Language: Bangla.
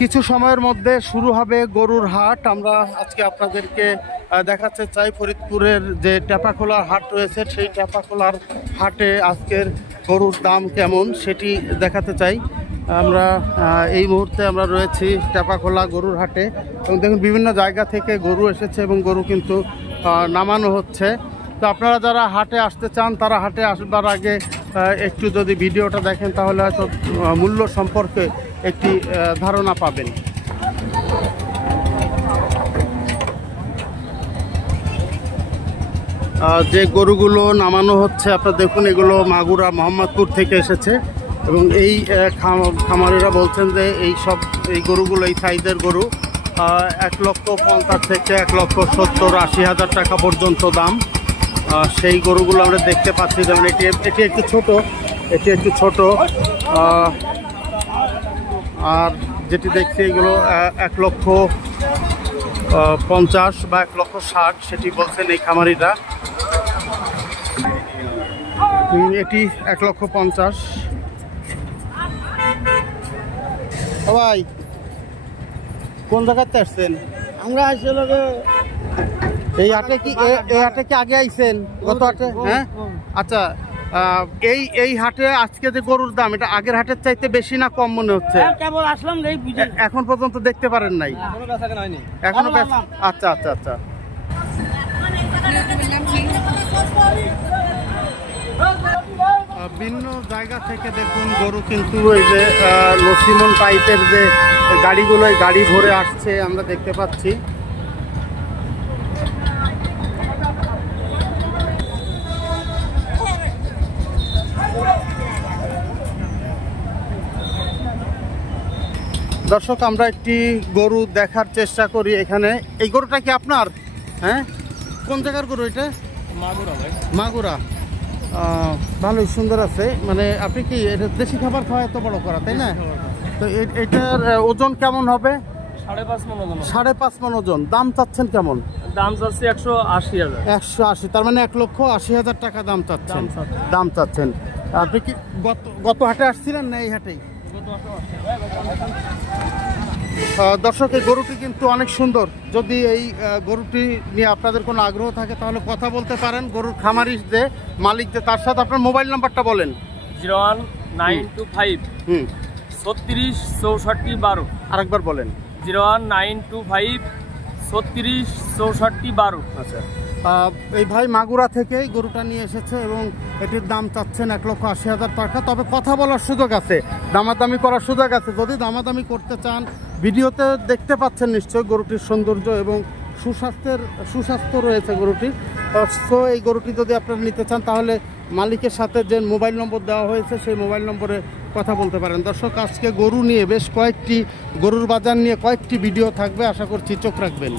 কিছু সময়ের মধ্যে শুরু হবে গরুর হাট। আমরা আজকে আপনাদেরকে দেখাতে চাই ফরিদপুরের যে টেপাখোলার হাট রয়েছে, সেই টেপাখোলার হাটে আজকের গরুর দাম কেমন সেটি দেখাতে চাই। আমরা এই মুহূর্তে আমরা রয়েছি টেপাখোলা গরুর হাটে এবং দেখুন বিভিন্ন জায়গা থেকে গরু এসেছে এবং গরু কিন্তু নামানো হচ্ছে। তো আপনারা যারা হাটে আসতে চান তারা হাটে আসবার আগে একটু যদি ভিডিওটা দেখেন তাহলে হয়তো মূল্য সম্পর্কে একটি ধারণা পাবেন। যে গরুগুলো নামানো হচ্ছে আপনারা দেখুন, এগুলো মাগুরা মোহাম্মদপুর থেকে এসেছে এবং এই খামারিরা বলছেন যে এই গরুগুলো এই সাইজের গরু 1,50,000 থেকে 1,70,000-80,000 টাকা পর্যন্ত দাম। সেই গরুগুলো আমরা দেখতে পাচ্ছি, যেমন এটি একটু ছোট, এটি একটু ছোট, আর যেটি দেখছি এগুলো 1,50,000 বা 1,60,000 সেটি বলছেন এই খামারিরা। এটি 1,50,000। ভাই কোন জায়গাতে আসছেন? আমরা আসলে এই হাটে কি আগে আইছেন? গত হাটে? হ্যাঁ, আচ্ছা। এই হাটে আজকে যে গরুর দাম, এটা আগের হাটের চাইতে বেশি না কম মনে হচ্ছে? কেবল আসলাম, এখন পর্যন্ত দেখতে পারেন নাই? এখনো? আচ্ছা আচ্ছা আচ্ছা। ভিন্ন জায়গা থেকে দেখুন গরু কিন্তু এই যে নসিমন টাইপের যে গাড়িগুলো, গাড়ি ভরে আসছে আমরা দেখতে পাচ্ছি। দর্শক, আমরা একটি গরু দেখার চেষ্টা করি এখানে। এই গরুটা কি আপনার? হ্যাঁ, কোন জায়গার গরু এটা? মাগুরা ভাই। মাগুরা। ভালোই সুন্দর আছে। মানে আপনি কি এটা দেশি খাবার খাওয়া এত বড় করা, তাই না? তো এটার ওজন কেমন হবে? 5.5 মণ ওজন। 5.5 মণ ওজন। দাম চাচ্ছেন কেমন? দাম চাচ্ছি 180,000। 180, তার মানে 1,80,000 টাকা দাম চাচ্ছেন। আপনি কি গত হাটে আসছিলেন না এই হাটেই? দর্শক, এই গরুটি কিন্তু অনেক সুন্দর। যদি এই গরুটি নিয়ে আপনাদের কোনো আগ্রহ থাকে তাহলে কথা বলতে পারেন গরুর খামারি যে মালিক, যে তার সাথে আপনার মোবাইল নাম্বারটা বলেন। 01925 36 64 12। আরেকবার বলেন। 01925 36 64 12। আচ্ছা, এই ভাই মাগুরা থেকে গরুটা নিয়ে এসেছে এবং এটির দাম চাচ্ছেন 1,80,000 টাকা। তবে কথা বলার সুযোগ আছে, দামাদামি করার সুযোগ আছে। যদি দামাদামি করতে চান, ভিডিওতে দেখতে পাচ্ছেন নিশ্চয়ই গরুটির সৌন্দর্য এবং সুস্বাস্থ্য রয়েছে গরুটি। তো এই গরুটি যদি আপনারা নিতে চান তাহলে মালিকের সাথে যে মোবাইল নম্বর দেওয়া হয়েছে সেই মোবাইল নম্বরে কথা বলতে পারেন। দর্শক, আজকে গরু নিয়ে বেশ কয়েকটি, গরুর বাজার নিয়ে কয়েকটি ভিডিও থাকবে, আশা করছি চোখ রাখবেন।